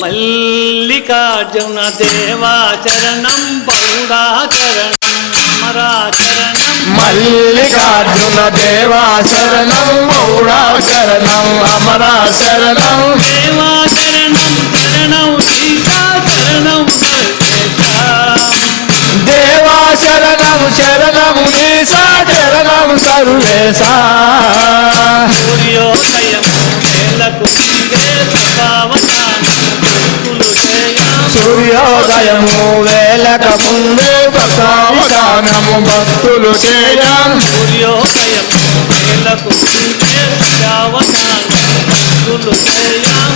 మల్లికార్జున దేవా చరణం పౌడా చరణం అమరా చరణం మల్లికార్జున దేవా శరణం మౌడా శరణం అమరా శరణం దేవా చరణం చరణం సీతా చరణం సర్వేశ దేవా శరణం శరణం నీసా శరణం సర్వేశా సూర్యోదయం సూర్యోదయము వేలక ముందే భక్తావధానము భక్తులు చేయం సూర్యోదయం వేలకు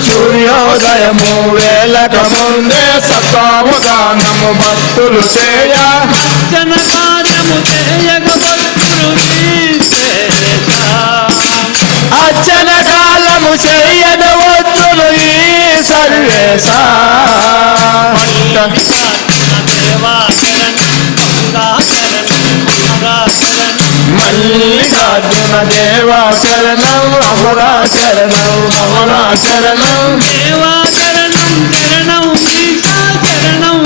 సూర్యోదయము వేలక ముందే సత్తావధానము భక్తులు చేయ. జనకారి దేవా శరణం అమరా శరణం అమరా శరణం. దేవా శరణం శరణం శరణం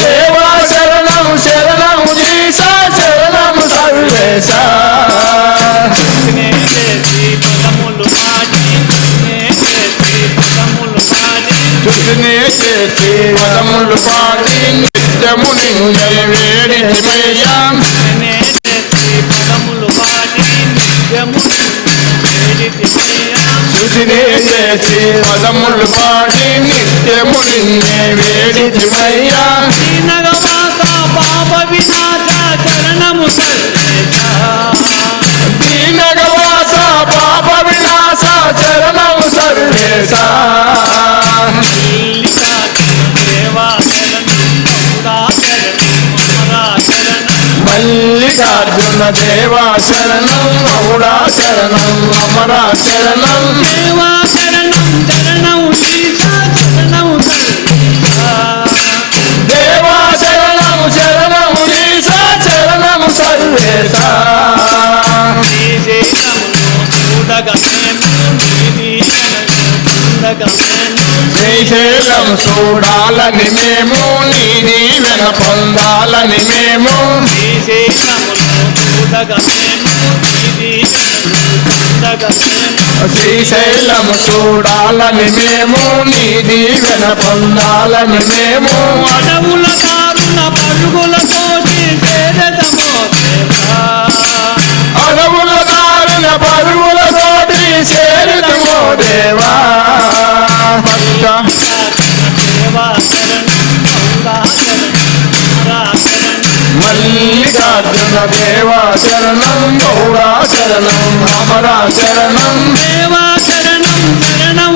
దేవా శరణం శరణం ఈశా శరణం సర్వేశా. పదములు పాడి పదములు పాడి వేడితిమయ్యా చుట్టునే చేసి పదములు పాడి నిత్యము నిన్నే వేడిమయ్యా శ్రీనగమాత పాప వినాశ చరణము దీనగవాస పాప వినాశ చరణం సర్వేశా మల్లికార్జున దేవా శరణం చూడాలని మేము శ్రీశైలమును శ్రీశైలములో చూడగమేను నీది పొందగమేను శ్రీశైలం చూడాలని మేము నీ దీవెన పొందాలని మేము. అడవుల దారుణ పరుగుల తోటి అర్జున దేవా శరణం గౌడా శరణం రామరా శరణం. దేవా శరణం శరణం.